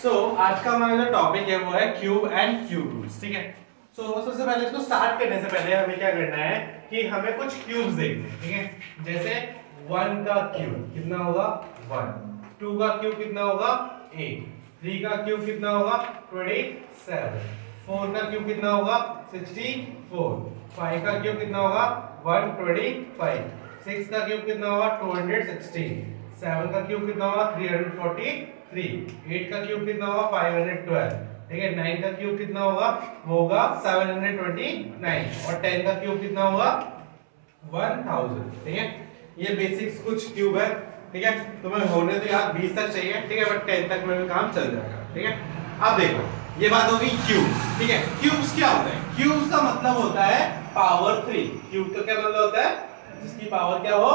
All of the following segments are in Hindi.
आज का हमारा जो टॉपिक है वो है क्यूब एंड क्यूब रूट्स, ठीक है। सबसे पहले इसको स्टार्ट करने से पहले हमें क्या करना है कि हमें कुछ क्यूब्स देखने हैं, ठीक है। जैसे 1 का क्यूब कितना होगा 1, 2 का क्यूब कितना होगा 8, 3 का क्यूब कितना होगा 27, 4 का क्यूब कितना होगा 64, 5 का क्यूब कितना होगा 125, 6 का क्यूब कितना होगा 216, 7 का क्यूब कितना होगा 343, 8 का क्यूब कितना होगा 512, ठीक है। 9 का क्यूब कितना होगा वो होगा 729 और 10 का क्यूब कितना होगा 1000, ठीक है। ये बेसिक्स कुछ क्यूब है, ठीक है। तुम्हें होने तो यार 20 तक चाहिए, ठीक है, बट 10 तक में भी काम चल जाएगा, ठीक है। अब देखो ये बात होगी क्यूब्स, ठीक है। क्यूब्स क्या होता है? क्यूब्स का मतलब होता है पावर 3। क्यूब का क्या मतलब होता है? जिसकी पावर क्या हो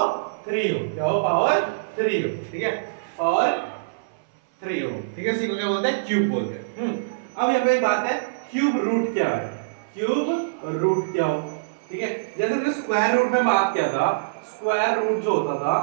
3 हो, क्या हो पावर 3 हो, ठीक है, पावर 3 हो, ठीक है। इसी को क्या बोलते हैं? क्यूब बोलते हैं। अब यहाँ पे एक बात है, क्यूब रूट क्या है? क्यूब रूट क्या हो, ठीक है। जैसे हमने स्क्वायर रूट में बात किया था, स्क्वायर रूट जो होता था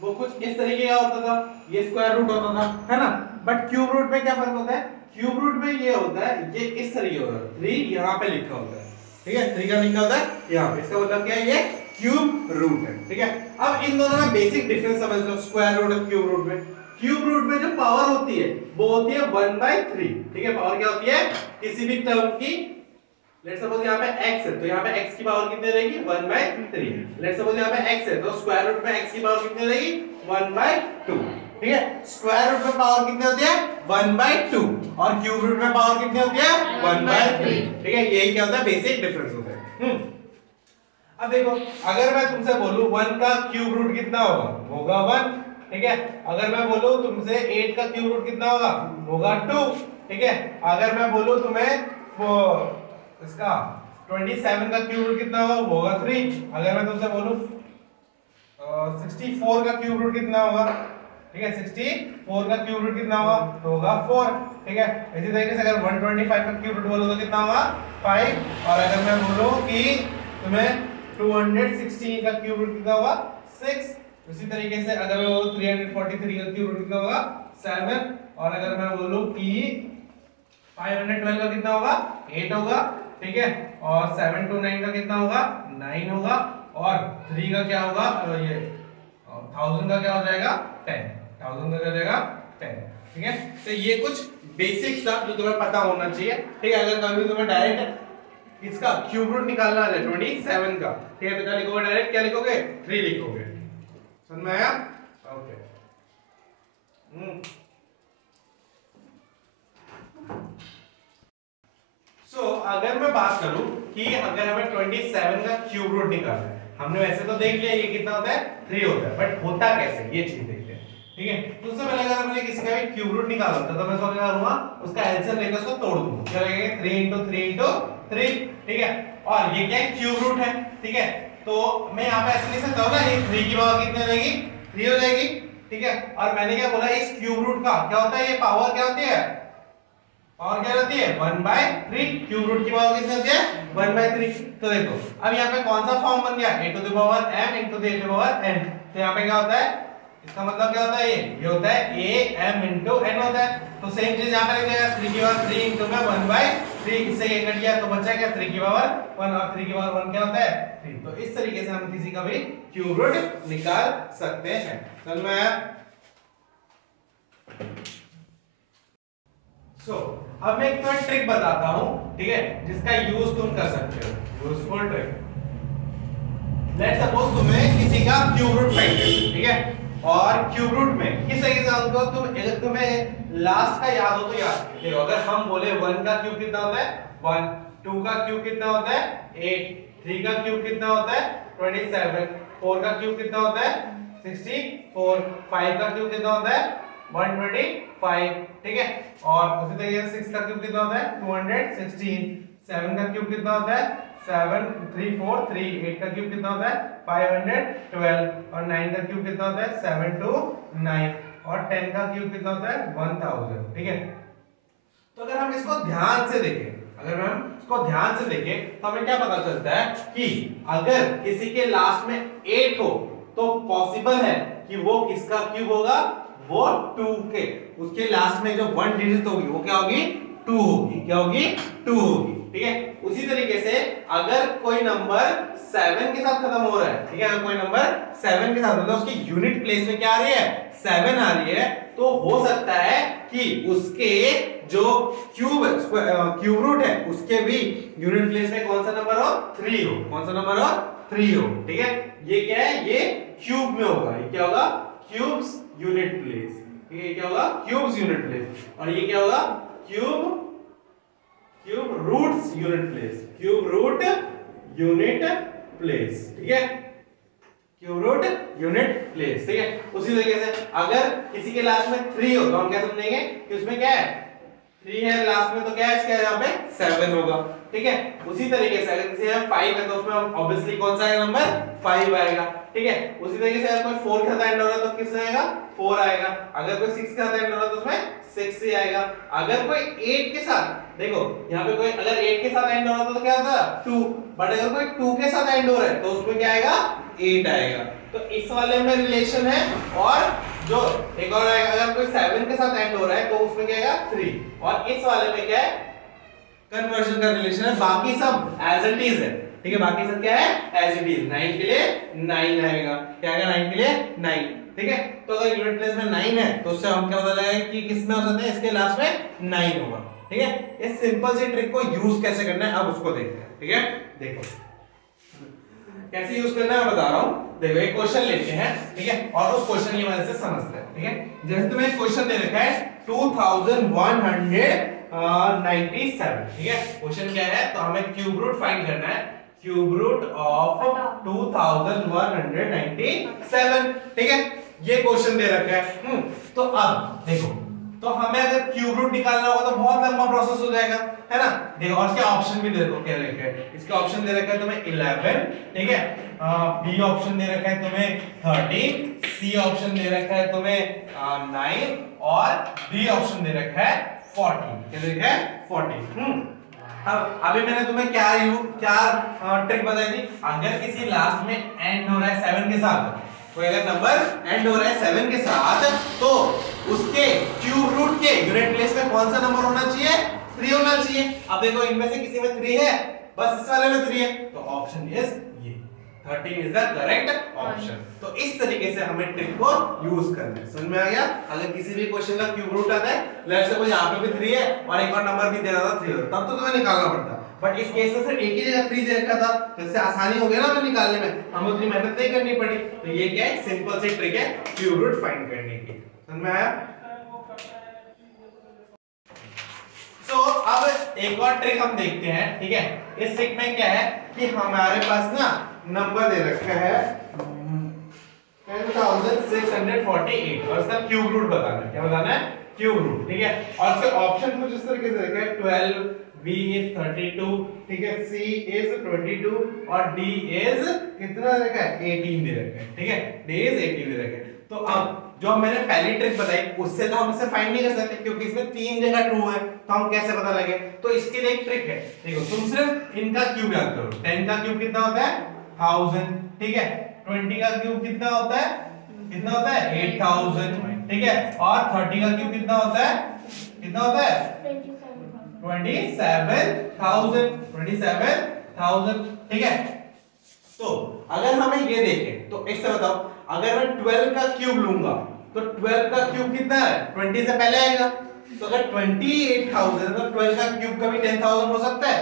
वो कुछ इस तरीके का होता था, ये स्क्वायर रूट होता था, है ना। बट क्यूब रूट में क्या फर्क होता है? क्यूब रूट में ये होता है, ये इस तरीके होता है, 3 यहाँ पे लिखा होता है, ठीक है, 3 का लिखा होता है यहाँ पे। इसका मतलब क्या है? ये क्यूब रूट है, ठीक है। अब इन दोनों में बेसिक डिफरेंस समझ लो, स्क्वायर रूट और क्यूब रूट में। क्यूब रूट में जो पावर होती है वो होती है 1/3, ठीक है। पावर क्या होती है किसी भी टर्म की? लेट्स सपोज यहाँ पे x है तो यहाँ पे x की पावर कितनी रहेगी 1/3। लेट्स सपोज यहाँ पे x है तो स्क्वायर रूट में x की पावर कितनी रहेगी 1/2, ठीक है। स्क्वायर रूट में पावर कितनी होती है 1/2 और क्यूब रूट में पावर कितनी होती है 1/3, ठीक है। यही क्या होता है? बेसिक डिफरेंस होता है। अब देखो अगर मैं तुमसे बोलूं 1 का क्यूब रूट कितना होगा 1, ठीक है। अगर मैं बोलूं तुमसे 8 का क्यूब रूट कितना होगा 2, ठीक है। अगर मैं बोलूं तुम्हें इसका 27 का क्यूब रूट कितना होगा 3। अगर मैं तुमसे बोलूं 64 का क्यूब रूट कितना होगा, ठीक है, 64 का क्यूब रूट कितना होगा तो होगा 4, ठीक है। इसी तरीके से अगर 125 का क्यूब रूट बोलो तो कितना होगा 5। और अगर मैं बोलूं कि तुम्हें 216 का क्यूब रूट कितना होगा 6। उसी तरीके से अगर मैं बोलूं 343 का क्यूब रूट कितना होगा 7। और अगर मैं बोलूं कि 512 का कितना होगा 8 होगा, ठीक है। और 729 का कितना होगा 9 होगा। और 3 का क्या होगा ये 1000 का क्या हो जाएगा 10, 1000 का क्या हो जाएगा 10, ठीक है। तो ये कुछ बेसिक्स था जो तुम्हें पता होना चाहिए, ठीक है। अगर कभी तुम्हें डायरेक्ट इसका क्यूब रूट निकालना है 27 का, ठीक है, तो क्या लिखोगे? डायरेक्ट क्या लिखोगे 3 लिखोगे। समझ में आया? ओके। अगर मैं बात करूं कि अगर हमें 27 का क्यूब रूट निकालना है, हमने वैसे तो देख लिया ये कितना होता है 3 होता है, बट होता कैसे ये चीज देखते हैं, ठीक है। तो उससे पहले अगर मुझे किसी का भी क्यूब रूट निकालना होता है तो मैं उसको क्या करूंगा, उसका एलसीएम लेकर उसको तोड़ दूंगा, क्या लगेगा 3 × 3 × 3, ठीक है। और ये क्या है क्यूब रूट है, ठीक है। तो मैं यहाँ पे ऐसे लिख सकता हूँ ना, ये 3 की पावर कितनी हो जाएगी 3 हो जाएगी, ठीक है। और मैंने क्या बोला इस क्यूब रूट का क्या होता है, ये पावर क्या होती है, पावर क्या होती है 1/3। क्यूब रूट की पावर कितनी होती है 1/3। तो देखो अब यहाँ पे कौन सा फॉर्म बन गया a to the power m into the a to the power n। तो यहाँ पे क्या होता है, इसका मतलब क्या होता है, ये होता है a m into n होता है। तो सेम चीज यहाँ पे लिख देगा 3 की पावर 3 into में 1/3, इससे ये कट गया तो बचा क्या 3 की पावर 1 और 3 की पावर 1 क्या होता है 3। तो इस तरीके से हम किसी का भी क्यूब रूट निकाल सकते हैं। समझ में आया? अब मैं एक तो ट्रिक बताता हूं, ठीक है, जिसका यूज तुम कर सकते हो, यूजफुल ट्रिक। लेट्स सपोज तुम्हें किसी का क्यूब रूट फाइंड करना है, ठीक है। और क्यूब रूट में किस तरीके से होगा, तुम अगर तुम्हें लास्ट का याद हो तो याद देखो, अगर हम बोले 1 का क्यूब कितना होता है 1, 2 का क्यूब कितना होता है 8, 3 का क्यूब कितना होता है 27, 4 का क्यूब कितना होता है 64, 5 का क्यूब कितना होता है 125, ठीक है। और उसी तरीके से 6 का क्यूब कितना होता है 216, 7 का क्यूब कितना होता है 7, 3 4 3, 8 का क्यूब कितना होता है 512 और 9 का क्यूब कितना होता है 729 और 10 का क्यूब कितना होता है 1000, ठीक है। तो अगर हम इसको ध्यान से देखें, तो हमें क्या पता चलता है कि अगर किसी के लास्ट में 8 हो तो पॉसिबल है कि वो किसका क्यूब होगा वो 2 के उसके लास्ट में जो 1 डिजिट होगी वो क्या होगी 2 होगी, क्या होगी 2 होगी, ठीक है। उसी तरीके से अगर कोई नंबर 7 के साथ खत्म हो रहा है, ठीक है, अगर कोई नंबर 7 के साथ मतलब उसकी यूनिट प्लेस में क्या आ रही है 7 आ रही है, तो हो सकता है कि उसके जो क्यूब रूट है उसके भी यूनिट प्लेस में कौन सा नंबर हो 3 हो, कौन सा नंबर हो 3 हो, ठीक है। ये क्या है, ये क्यूब में होगा, ये क्या होगा क्यूब्स यूनिट प्लेस, ये क्या होगा क्यूब्स यूनिट प्लेस, और ये क्या होगा cube roots unit place, cube root unit place, ठीक है, क्यूब रूट यूनिट प्लेस, ठीक है। उसी तरीके से अगर किसी के लास्ट में 3 हो तो हम क्या समझेंगे कि उसमें क्या है 3 है लास्ट में, तो क्या है इसका यहाँ पे 7 होगा, ठीक है। उसी तरीके से अगर किसी में 5 है तो उसमें ऑब्वियसली कौन सा आएगा नंबर 5 आएगा, ठीक है। उसी तरीके से अगर कोई 4 के साथ एंड हो रहा है तो किससे आएगा 4 आएगा, अगर कोई 6 के साथ एंड हो रहा है तो उसमें 6 ही आएगा, अगर कोई 8 के साथ, देखो यहाँ पे कोई अगर 8 के साथ एंड हो रहा था तो क्या होता 2, बट अगर कोई 2 के साथ एंड हो रहा है तो उसमें क्या आएगा 8 आएगा। तो इस वाले में रिलेशन है, और जो एक और आएगा अगर कोई 7 के साथ एंड हो रहा है तो उसमें क्या आएगा 3, और इस वाले में क्या है कन्वर्जन का रिलेशन है, बाकी सब एज इट इज है, ठीक है, बाकी सब क्या है एज इट इज। 9 के लिए 9 आएगा, क्या आएगा 9 के लिए 9, ठीक है। तो अगर यूनिट प्लेस में 9 है तो उससे हम क्या पता लगाएंगे कि किसमें हो सकता है इसके लास्ट में 9 होगा, ठीक है। इस सिंपल सी ट्रिक को यूज कैसे करना है अब उसको देखते हैं, ठीक है। देखो कैसे यूज करना है मैं बता रहा हूं, देखो एक क्वेश्चन लेते हैं, ठीक है, और उस क्वेश्चन की मदद से समझते हैं, ठीक है। जैसे तुम्हें क्वेश्चन दे रखा है 2197, ठीक है। क्वेश्चन क्या है, तो हमें क्यूब रूट फाइंड करना है, क्यूब रूट ऑफ 2197, ठीक है, ये क्वेश्चन दे रखा है। तो अब देखो, तो हमें अगर क्यूब रूट निकालना होगा तो बहुत लंबा प्रोसेस हो जाएगा, है ना। देखो और इसके ऑप्शन भी देखो क्या रखा है, इसका ऑप्शन दे रखा है तुम्हें 11, ठीक है, बी ऑप्शन दे रखा है तुम्हें 13, सी ऑप्शन दे रखा है तुम्हें 9, और डी ऑप्शन दे रखा है 14, क्या दे रखा है 14। अब अभी मैंने तुम्हें क्या ट्रिक बताई थी, अगर किसी लास्ट में एंड हो रहा है 7 के साथ, कोई अगर नंबर एंड हो रहा है 7 के साथ, तो उसके क्यूब रूट के यूनिट प्लेस में कौन सा नंबर होना चाहिए 3 होना चाहिए। अब देखो इनमें से किसी में 3 है, बस इस वाले में 3 है, तो ऑप्शन इज ये 13 इज द करेक्ट ऑप्शन। तो इस तरीके से हमें ट्रिक को यूज करना है, समझ में आ गया। अगर किसी भी क्वेश्चन का क्यूब रूट आता है, लेट्स सपोज यहाँ पे भी 3 है और एक और नंबर भी दे रहा था 3, तब तो तुम्हें निकालना पड़ता, बट इस केस में सिर्फ एक ही जगह 3 दे रखा था, तो इससे आसानी हो गया ना हमें निकालने में, हमें उतनी मेहनत नहीं करनी पड़ी। तो ये क्या है सिंपल सी ट्रिक है क्यूब रूट फाइंड करने की, समझ में आया। तो अब एक और ट्रिक हम देखते हैं, ठीक है। इस ट्रिक में क्या है कि हमारे पास ना नंबर दे रखा है 10648 और इसका क्यूब रूट बताना है, क्या बताना है क्यूब रूट, ठीक है। और इसके ऑप्शन कुछ इस तरीके से रखा है 12, B is 32, ठीक है, C is 22 और D is कितना दे रखा है 18 दे रखा है, ठीक है, D is 18 दे रखा है। तो अब जो मैंने पहली ट्रिक बताई उससे तो हम इसे फाइंड नहीं कर सकते क्योंकि इसमें 3 जगह 2 है, तो हम कैसे पता लगे। तो इसके लिए एक ट्रिक है, देखो तुम सिर्फ इनका क्यूब याद करो। 10 का क्यूब कितना होता है 1000, ठीक है। 20 का क्यूब कितना होता है 8000, ठीक है। और 30 का क्यूब कितना होता है 27,000, ठीक है। तो अगर हमें ये देखें तो इससे बताओ, अगर मैं 12 का क्यूब लूंगा तो 12 का क्यूब कितना है 20 से पहले आएगा, तो अगर 28,000 तो 12 का क्यूब कभी 10,000 हो सकता है,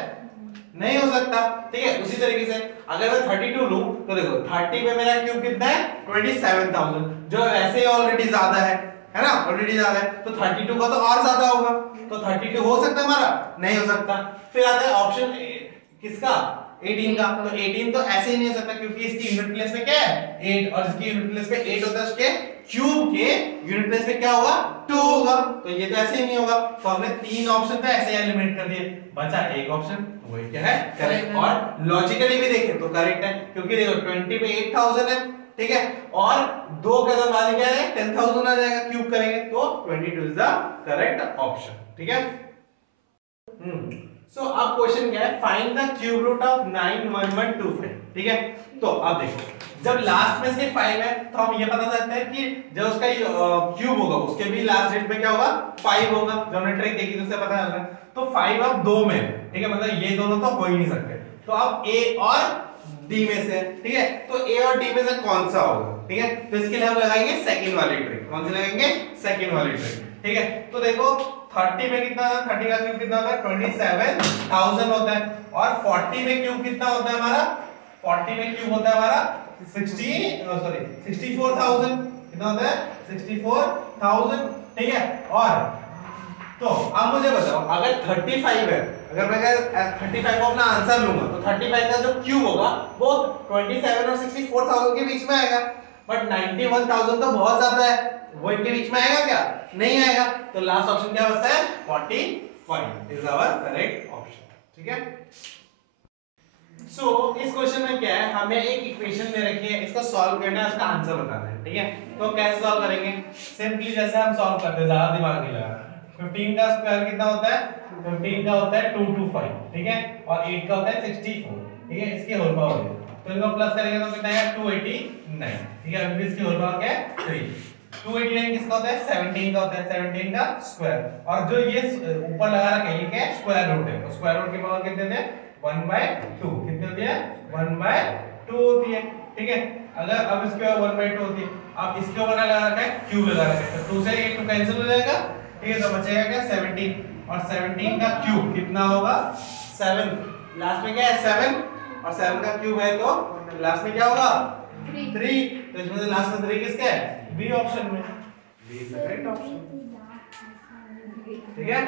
नहीं हो सकता, ठीक है। उसी तरीके से अगर मैं 32 लूं तो देखो 30 पे मेरा क्यूब कितना है 27,000, जो वैसे ही ऑलरेडी ज्यादा है ना, ऑलरेडी ज्यादा है, तो 32 का तो और ज्यादा होगा, तो 32 हो सकता है हमारा, नहीं हो सकता। फिर आता है ऑप्शन किसका 18 का, तो 18 तो ऐसे ही नहीं हो सकता क्योंकि इसकी यूनिट प्लेस में क्या है 8, और इसकी यूनिट प्लेस में 8 होता है, उसके क्यूब के यूनिट प्लेस में क्या होगा 2 होगा, तो ये तो ऐसे ही नहीं होगा। तो हमने 3 ऑप्शन तो ऐसे ही एलिमिनेट कर दिए, बचा एक ऑप्शन, वही क्या है करेक्ट। और लॉजिकली भी देखें तो करेक्ट है क्योंकि देखो 20 पे 8000 है, ठीक है, और 2 कदम बाद क्या है 10,000 आ जाएगा, क्यूब करेंगे तो 22 इज द करेक्ट ऑप्शन, ठीक है। सो अब क्वेश्चन क्या है, find the cube root of 91125, ठीक है। तो अब देखो जब लास्ट में से 5 है तो हम ये पता करते हैं कि जो उसका क्यूब होगा उसके भी लास्ट डिजिट में क्या होगा 5 होगा। जो हमने ट्रिक देखी तो उससे पता चल रहा है। तो 5 अब 2 में, ठीक है, मतलब ये दोनों तो हो ही नहीं सकते। तो अब A और D में से, ठीक है, तो A और D में से कौन सा होगा, ठीक है। तो इसके लिए हम लगाएंगे सेकंड वाली ट्रिक। कौन सी लगाएंगे? सेकंड वाली ट्रिक, ठीक है। तो देखो 30 में कितना है, 30 का क्यूब कितना होता है 27000 होता है। और 40 में क्यूब कितना होता है हमारा, 40 में क्यूब होता है हमारा 64000 कितना होता है 64000, ठीक है। और तो अब मुझे बताओ अगर 35 है, अगर मैं 35 को अपना आंसर लूंगा तो 35 का जो क्यूब होगा वो 27 और 64000 के बीच में आएगा। बट 91000 तो बहुत ज्यादा है, वो इनके बीच में आएगा क्या? नहीं आएगा। तो लास्ट ऑप्शन क्या बचता है 45 इज आवर करेक्ट ऑप्शन, ठीक है। सो इस क्वेश्चन में क्या है, हमें एक इक्वेशन दे रखी है, इसको सॉल्व करना है, उसका आंसर बताना है, ठीक है। तो कैसे सॉल्व करेंगे? सिंपली जैसे हम सॉल्व करते हैं, ज्यादा दिमाग नहीं लगाना। 15 का स्क्वायर कितना होता है? 15 का होता है 225, ठीक है, और 8 का होता है 64, ठीक है। इसकी होल पावर है तो इनको प्लस करेंगे तो कितना आएगा 289, ठीक है। अभी इसकी होल पावर क्या है 3। 289 किसका होता है 17 का होता है, 17 का स्क्वायर। और जो ये ऊपर लगा रखा है ये क्या है स्क्वायर रूट है, तो स्क्वायर रूट की पावर कितने होते हैं 1/2, कितनी होती है 1/2 होती है, ठीक है। अगर अब इसके ऊपर 1/2 होती है, अब इसके ऊपर लगा रखा है क्यूब लगा रखा है, तो 2 से ये 2 कैंसिल हो जाएगा, ठीक है। तो बचेगा क्या 17, और 17 का क्यूब कितना होगा 7, लास्ट में क्या है 7, और 7 का क्यूब है तो लास्ट में क्या होगा 3। तो इसमें से लास्ट में 3 किसका है? बी ऑप्शन में, B is the correct option, ठीक है।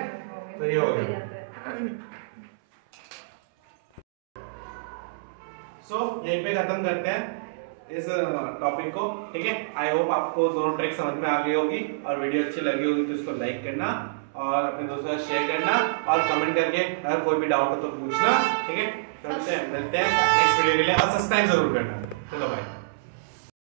तो ये हो गया। सो यहीं पे खत्म करते हैं इस टॉपिक को, ठीक है। आई होप आपको दोनों ट्रिक समझ में आ गई होगी, और वीडियो अच्छी लगी होगी तो इसको लाइक करना और अपने दोस्तों के साथ शेयर करना, और कमेंट करके अगर कोई भी डाउट हो तो पूछना, ठीक है। मिलते हैं नेक्स्ट वीडियो के लिए, और सब्सक्राइब जरूर करना। चलो बाय।